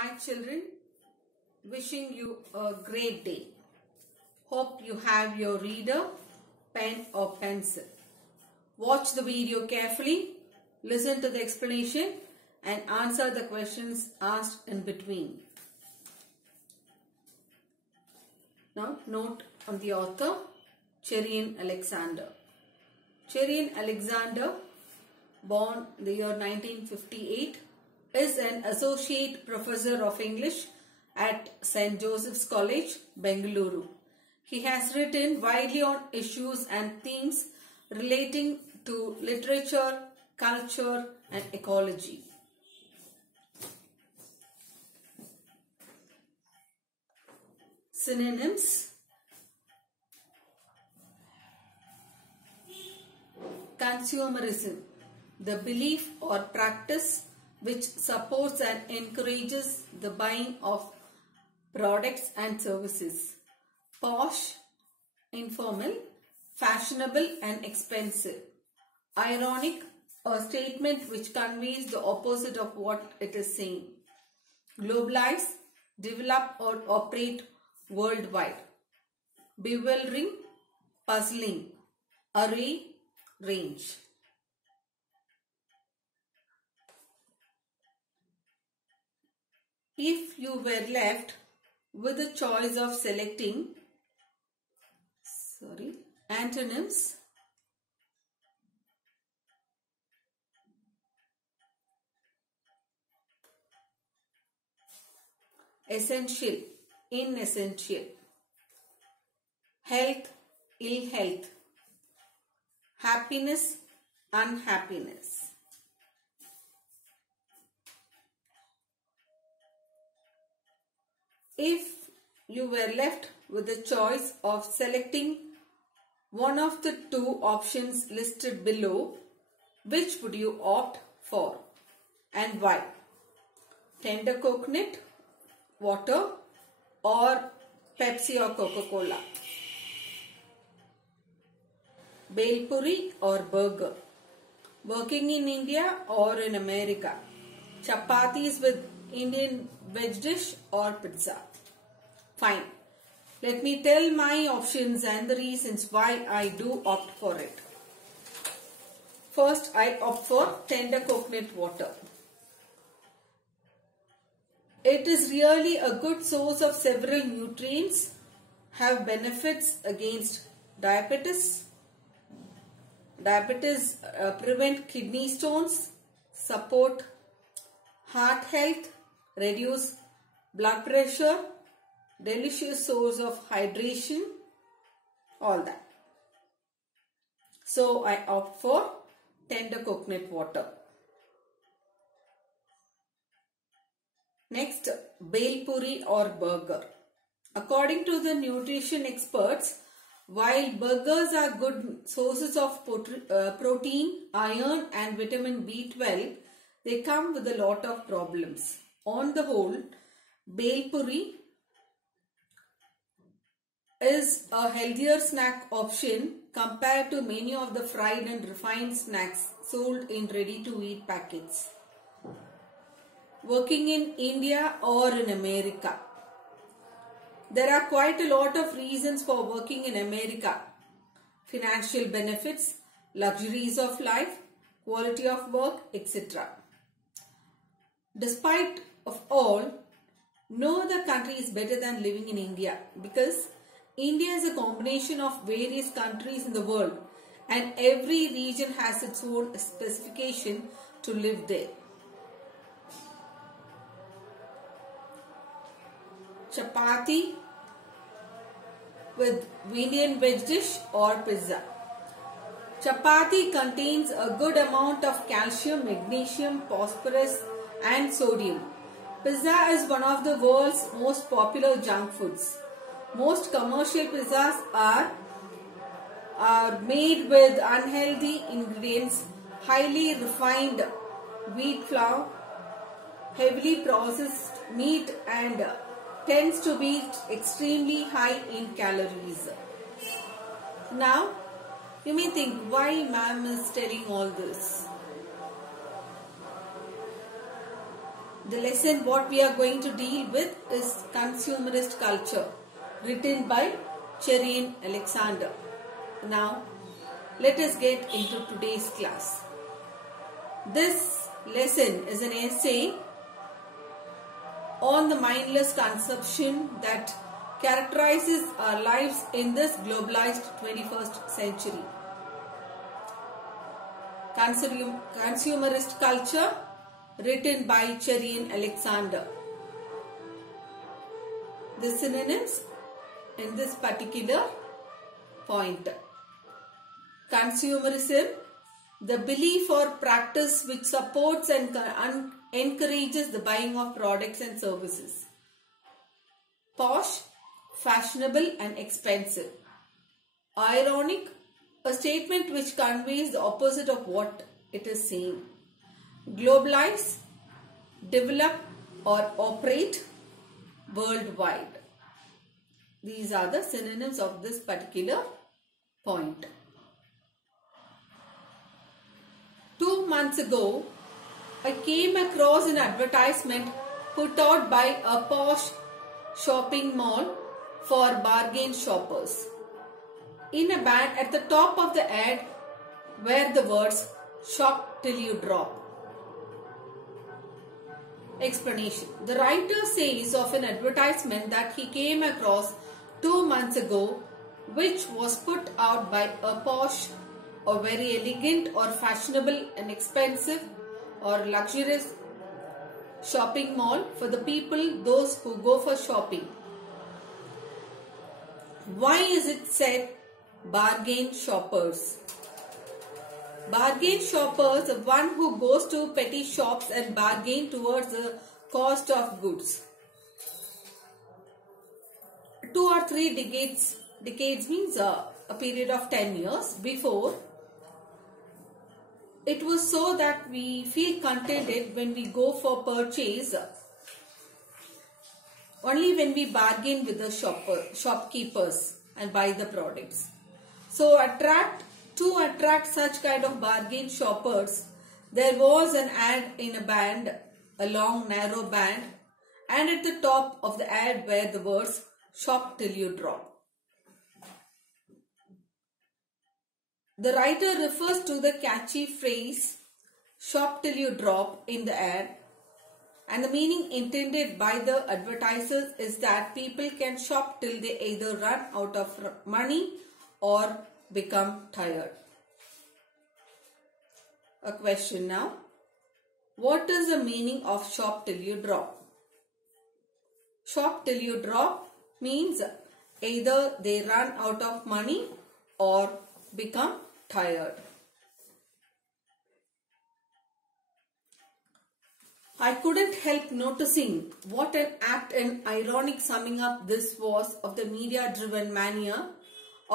Hi children, wishing you a great day. Hope you have your reader, pen or pencil. Watch the video carefully, listen to the explanation and answer the questions asked in between. Now note on the author, Cherian Alexander. Cherian Alexander, born the year 1958, is an associate professor of English at St. Joseph's College, Bengaluru. He has written widely on issues and themes relating to literature, culture and ecology. Synonyms: consumerism, the belief or practice which supports and encourages the buying of products and services. Posh, informal, fashionable and expensive. Ironic, a statement which conveys the opposite of what it is saying. Globalize, develop or operate worldwide. Bewildering, puzzling. Array, range. If you were left with a choice of selecting antonyms: essential, inessential. Health, ill health. Happiness, unhappiness. If you were left with the choice of selecting one of the two options listed below, which would you opt for and why? Tender coconut, water or Pepsi or Coca-Cola? Bhel puri or burger? Working in India or in America? Chapatis with Indian veg dish or pizza? Fine. Let me tell my options and the reasons why I do opt for it. First, I opt for tender coconut water. It is really a good source of several nutrients, have benefits against diabetes. Prevent kidney stones, support heart health, reduce blood pressure, delicious source of hydration, all that. So I opt for tender coconut water. Next, bhel puri or burger. According to the nutrition experts, while burgers are good sources of protein, iron and vitamin B12, they come with a lot of problems. On the whole, bhel puri is a healthier snack option compared to many of the fried and refined snacks sold in ready-to-eat packets. Working in India or in America. There are quite a lot of reasons for working in America. Financial benefits, luxuries of life, quality of work, etc. Despite of all, no other country is better than living in India, because India is a combination of various countries in the world and every region has its own specification to live there. Chapati with Indian veg dish or pizza. Chapati contains a good amount of calcium, magnesium, phosphorus and sodium. Pizza is one of the world's most popular junk foods. Most commercial pizzas are made with unhealthy ingredients, highly refined wheat flour, heavily processed meat and tends to be extremely high in calories. Now, you may think, why ma'am is telling all this? The lesson what we are going to deal with is Consumerist Culture, written by Cherian Alexander. Now, let us get into today's class. This lesson is an essay on the mindless consumption that characterizes our lives in this globalized 21st century. Consumerist Culture, written by Cherian Alexander. The synonyms in this particular point. Consumerism, the belief or practice which supports and encourages the buying of products and services. Posh, fashionable and expensive. Ironic, a statement which conveys the opposite of what it is saying. Globalize, develop or operate worldwide. These are the synonyms of this particular point. 2 months ago, I came across an advertisement put out by a posh shopping mall for bargain shoppers. In a band at the top of the ad were the words, "Shop till you drop." Explanation. The writer says of an advertisement that he came across 2 months ago, which was put out by a posh or very elegant or fashionable and expensive or luxurious shopping mall for the people, those who go for shopping. Why is it said bargain shoppers? Bargain shoppers are one who goes to petty shops and bargain towards the cost of goods. 2 or 3 decades means a period of 10 years before, it was so that we feel contented when we go for purchase only when we bargain with the shopkeepers and buy the products. So to attract such kind of bargain shoppers, there was an ad in a band, a long narrow band, and at the top of the ad were the words, "Shop till you drop." The writer refers to the catchy phrase, "Shop till you drop" in the ad, and the meaning intended by the advertisers is that people can shop till they either run out of money or become tired. A question now. What is the meaning of "shop till you drop"? Shop till you drop means either they run out of money or become tired. I couldn't help noticing what an apt and ironic summing up this was of the media-driven mania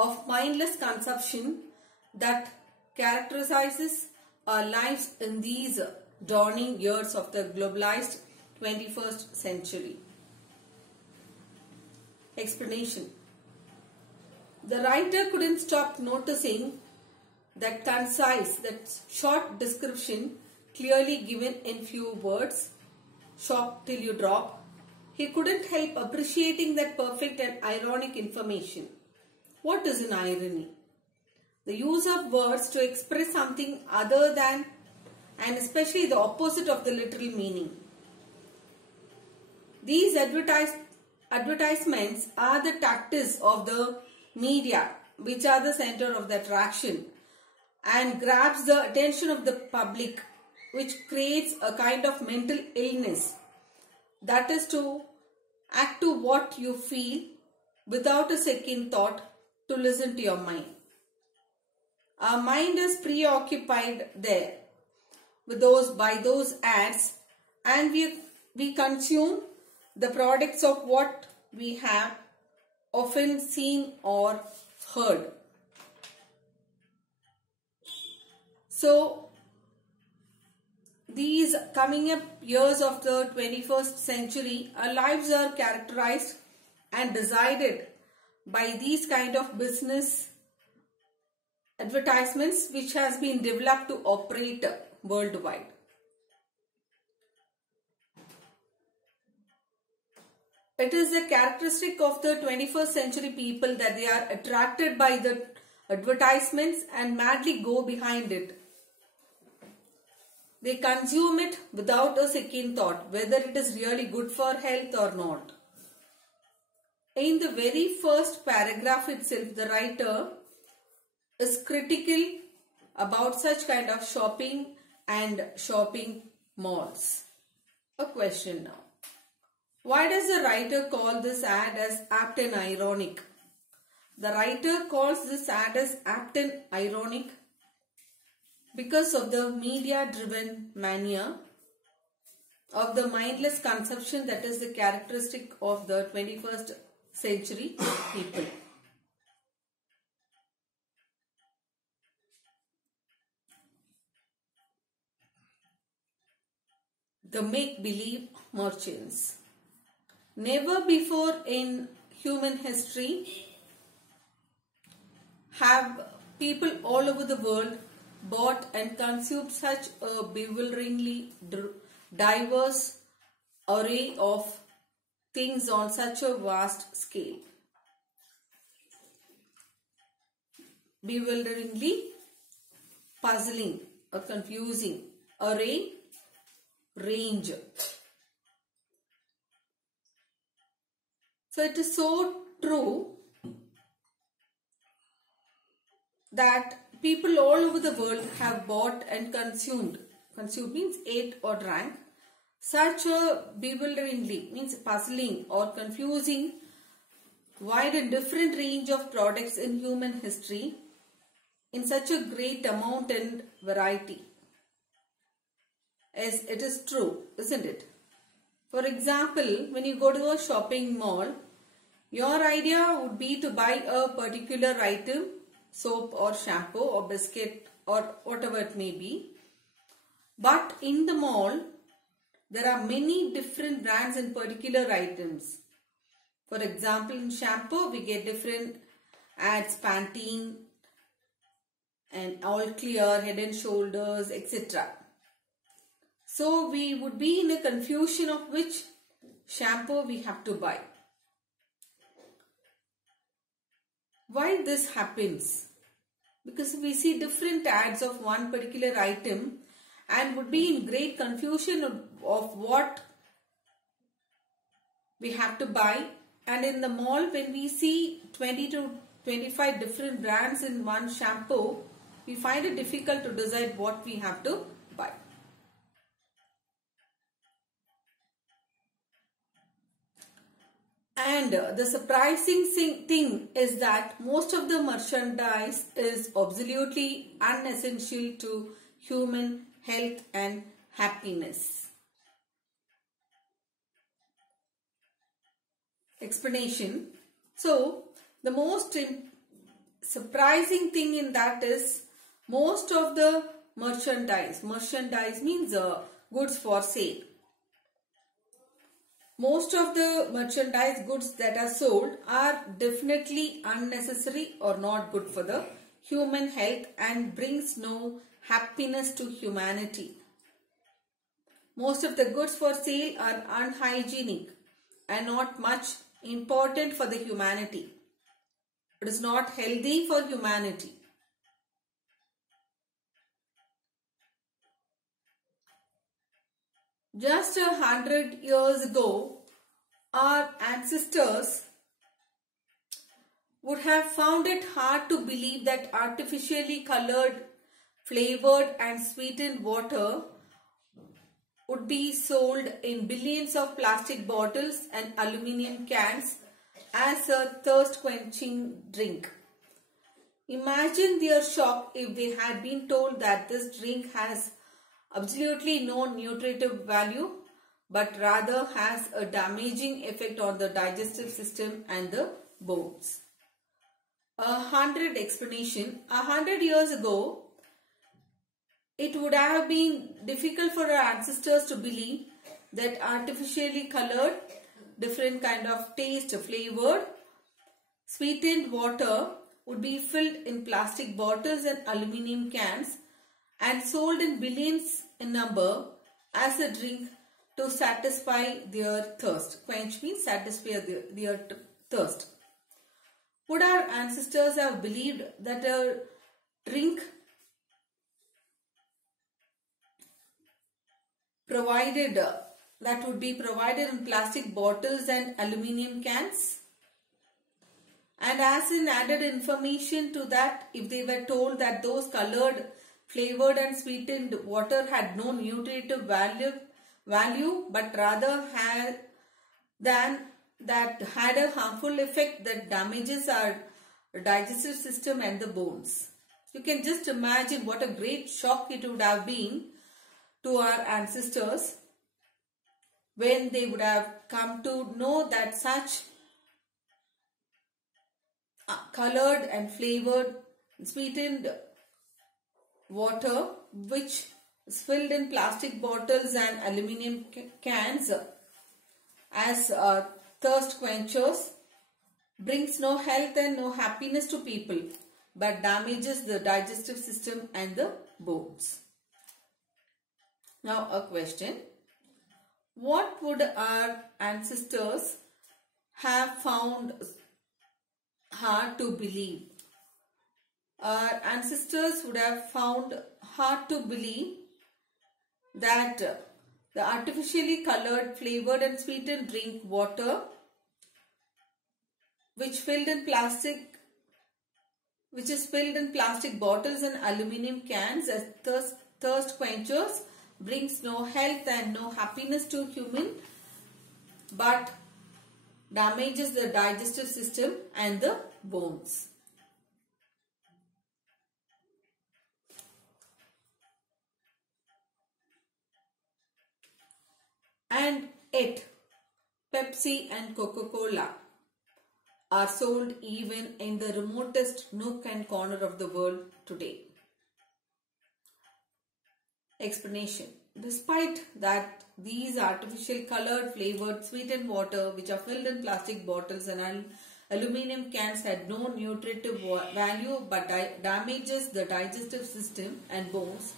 of mindless consumption that characterizes our lives in these dawning years of the globalized 21st century. Explanation. The writer couldn't stop noticing that concise, that short description clearly given in few words, "Shop till you drop." He couldn't help appreciating that perfect and ironic information. What is an irony? The use of words to express something other than and especially the opposite of the literal meaning. These advertisements are the tactics of the media, which are the center of the attraction and grabs the attention of the public, which creates a kind of mental illness, that is to act to what you feel without a second thought, to listen to your mind. Our mind is preoccupied there with by those ads, and we consume the products of what we have often seen or heard. So these coming up years of the 21st century, our lives are characterized and decided by these kind of business advertisements which has been developed to operate worldwide. It is a characteristic of the 21st century people that they are attracted by the advertisements and madly go behind it. They consume it without a second thought whether it is really good for health or not. In the very first paragraph itself, the writer is critical about such kind of shopping and shopping malls. A question now. Why does the writer call this ad as apt and ironic? The writer calls this ad as apt and ironic because of the media-driven mania of the mindless consumption that is the characteristic of the 21st century people. The make-believe merchants. Never before in human history have people all over the world bought and consumed such a bewilderingly diverse array of things on such a vast scale. Bewilderingly puzzling or confusing array, range. So it is so true that people all over the world have bought and consumed. Consumed means ate or drank. Such a bewilderingly means puzzling or confusing wide and different range of products in human history in such a great amount and variety. As it is true, isn't it? For example, when you go to a shopping mall, your idea would be to buy a particular item, soap or shampoo or biscuit or whatever it may be. But in the mall, there are many different brands and particular items. For example, in shampoo, we get different ads, Pantene and All Clear, Head and Shoulders, etc. So we would be in a confusion of which shampoo we have to buy. Why this happens? Because we see different ads of one particular item and would be in great confusion of what we have to buy. And in the mall, when we see 20 to 25 different brands in one shampoo, we find it difficult to decide what we have to buy. And the surprising thing is that most of the merchandise is absolutely unessential to human health and happiness. Explanation. So, the most surprising thing in that is most of the merchandise means goods for sale. Most of the merchandise goods that are sold are definitely unnecessary or not good for the human health and brings no happiness to humanity. Most of the goods for sale are unhygienic and not much important for the humanity. It is not healthy for humanity. Just 100 years ago, our ancestors would have found it hard to believe that artificially colored, flavored and sweetened water would be sold in billions of plastic bottles and aluminium cans as a thirst-quenching drink. Imagine their shock if they had been told that this drink has absolutely no nutritive value but rather has a damaging effect on the digestive system and the bones. 100 explanation. 100 years ago, it would have been difficult for our ancestors to believe that artificially colored, different kind of taste, flavored, sweetened water would be filled in plastic bottles and aluminium cans and sold in billions in number as a drink to satisfy their thirst. Quench means satisfy their thirst. Would our ancestors have believed that a drink provided that would be provided in plastic bottles and aluminium cans? And as in added information to that, if they were told that those colored, flavored and sweetened water had no nutritive value but rather had a harmful effect that damages our digestive system and the bones. You can just imagine what a great shock it would have been to our ancestors when they would have come to know that such colored and flavored sweetened water which is filled in plastic bottles and aluminium cans as thirst quenchers brings no health and no happiness to people but damages the digestive system and the bones. Now a question. What would our ancestors have found hard to believe? Our ancestors would have found hard to believe that the artificially colored, flavored and sweetened drink water which is filled in plastic bottles and aluminium cans as thirst quenchers brings no health and no happiness to human but damages the digestive system and the bones. And yet, Pepsi and Coca-Cola are sold even in the remotest nook and corner of the world today. Explanation. Despite that these artificial colored, flavored, sweetened water which are filled in plastic bottles and aluminium cans had no nutritive value but damages the digestive system and bones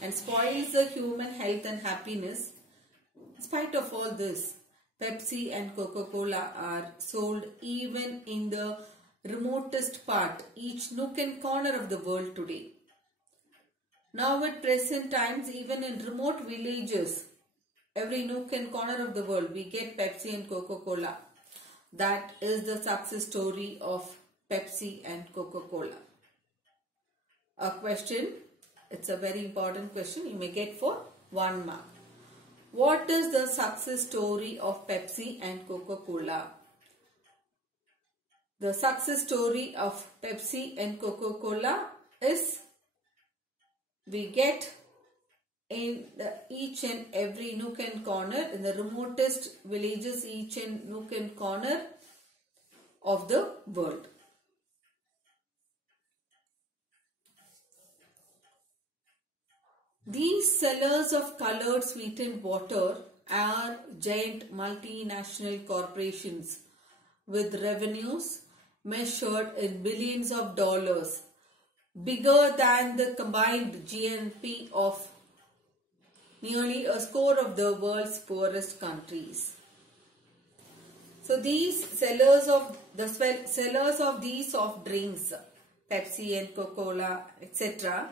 and spoils the human health and happiness. In spite of all this, Pepsi and Coca-Cola are sold even in the remotest part, each nook and corner of the world today. Now at present times, even in remote villages, every nook and corner of the world, we get Pepsi and Coca-Cola. That is the success story of Pepsi and Coca-Cola. A question, it's a very important question, you may get for 1 mark. What is the success story of Pepsi and Coca-Cola? The success story of Pepsi and Coca-Cola is we get in each and every nook and corner, in the remotest villages, each and nook and corner of the world. These sellers of colored sweetened water are giant multinational corporations with revenues measured in billions of dollars, bigger than the combined GNP of nearly a score of the world's poorest countries. So these sellers of these soft drinks, Pepsi and Coca-Cola, etc.,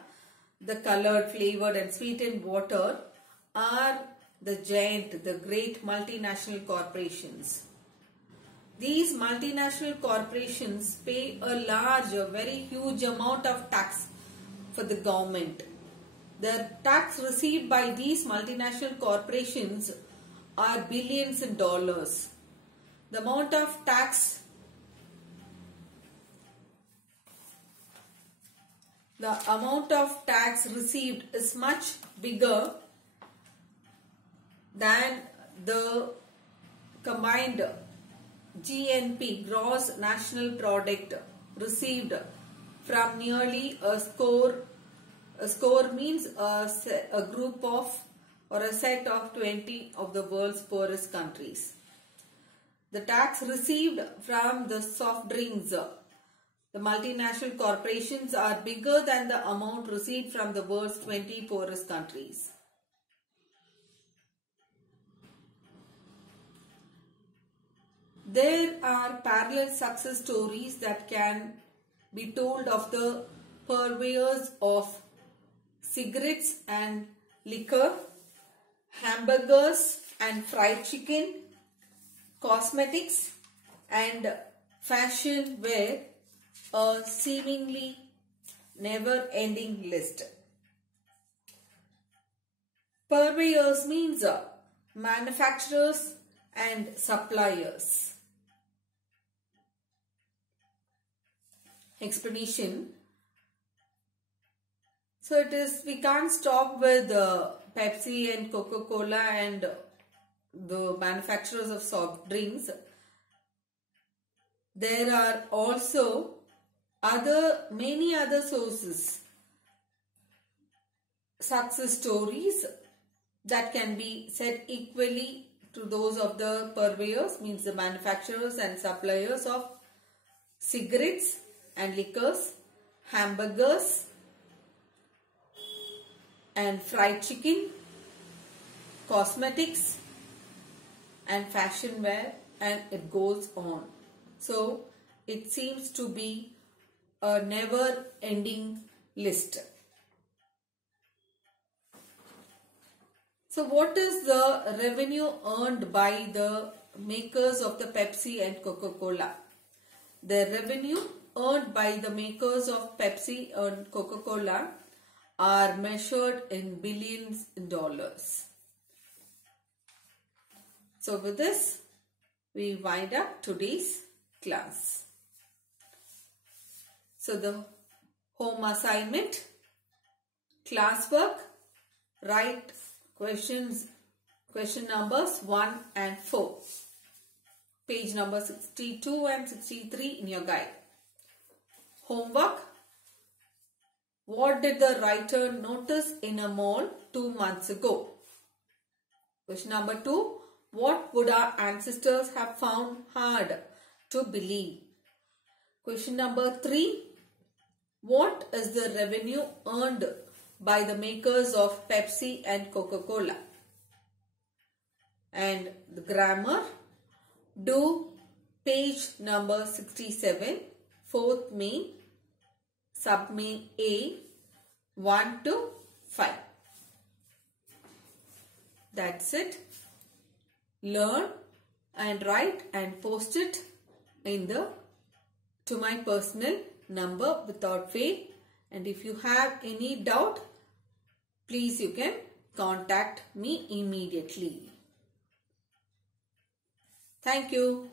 the colored, flavored and sweetened water are the great multinational corporations. These multinational corporations pay a very huge amount of tax for the government. The tax received by these multinational corporations are billions in dollars. The amount of tax received is much bigger than the combined GNP, gross national product, received from nearly a score. A score means a group of or a set of 20 of the world's poorest countries. The tax received from the soft drinks, the multinational corporations, are bigger than the amount received from the world's 20 poorest countries. There are parallel success stories that can be told of the purveyors of cigarettes and liquor, hamburgers and fried chicken, cosmetics and fashion wear, a seemingly never-ending list. Purveyors means manufacturers and suppliers. Explanation. So it is, we can't stop with Pepsi and Coca-Cola and the manufacturers of soft drinks. There are also many other sources, success stories that can be said equally to those of the purveyors, means the manufacturers and suppliers of cigarettes and liquors, hamburgers and fried chicken, cosmetics and fashion wear, and it goes on. So it seems to be a never ending list. So what is the revenue earned by the makers of the Pepsi and Coca-Cola? The revenue earned by the makers of Pepsi and Coca-Cola are measured in billions in dollars. So with this, we wind up today's class. So the home assignment, classwork, write question numbers 1 and 4. Page number 62 and 63 in your guide. Homework. What did the writer notice in a mall 2 months ago? Question number 2. What would our ancestors have found hard to believe? Question number 3. What is the revenue earned by the makers of Pepsi and Coca-Cola? And the grammar. Do page number 67, fourth main, submain A, 1 to 5. That's it. Learn and write and post it to my personal number without fail. And if you have any doubt, please you can contact me immediately. Thank you.